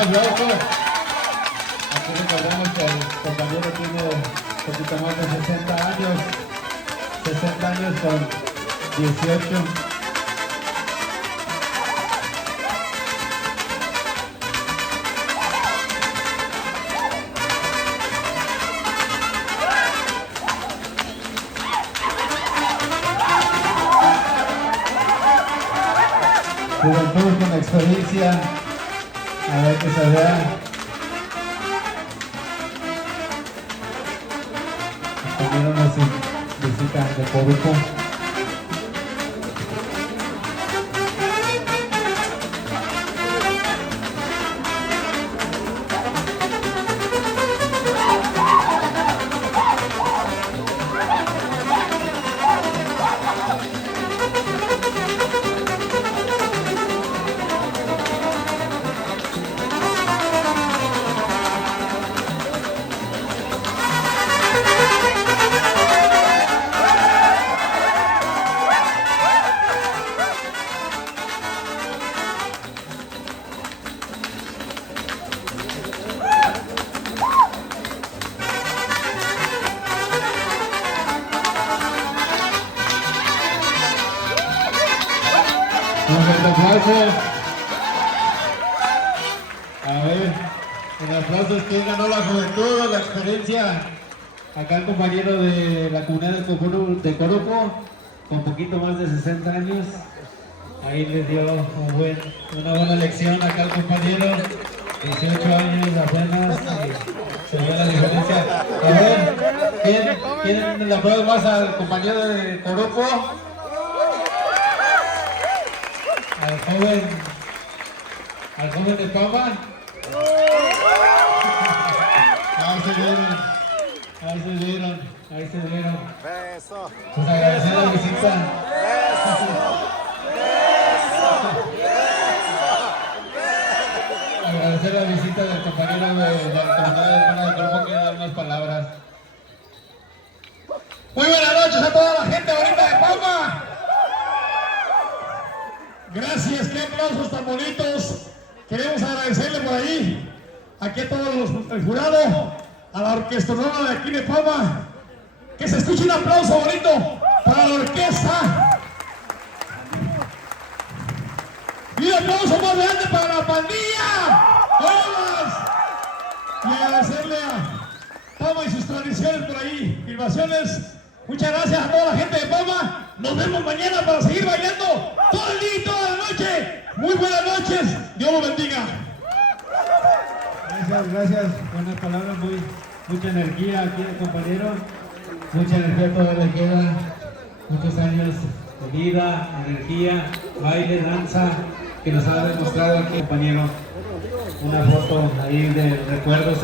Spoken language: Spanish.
aplauso. Aquí recordemos que el compañero tiene un poquito más de 60 años. 60 años con 18. Juventud con experiencia, a ver que se vea. También nos visitan de público. Un fuerte aplauso. A ver, el aplauso es que ganó la juventud, la experiencia. Acá el compañero de la comunidad de Coruco, con poquito más de 60 años. Ahí les dio una buena lección acá el compañero. 18 años apenas y se ve la diferencia. A ver, ¿quién le aplaude más al compañero de Coruco? Al joven de Pama. Ahí se vieron. Beso. Pues agradecer la visita. Agradecer la visita del compañero de la comunidad hermana de Grupo que da unas palabras. Muy buenas noches a toda la gente bonita de Pama. Gracias, qué aplausos tan bonitos. Queremos agradecerle por ahí, aquí a todos el jurado, a la orquesta nueva de aquí de Pama. Que se escuche un aplauso bonito para la orquesta. Y un aplauso más grande para la pandilla. ¡Vamos! Y agradecerle a Pama y sus tradiciones por ahí, filmaciones. Muchas gracias a toda la gente de Pama. Nos vemos mañana para seguir bailando todo el día y toda la noche. Muy buenas noches. Dios los bendiga. Gracias. Buenas palabras, mucha energía aquí el compañero. Mucha energía todavía le queda. Muchos años de vida, energía, baile, danza, que nos ha demostrado aquí, compañero. Una foto ahí de recuerdos.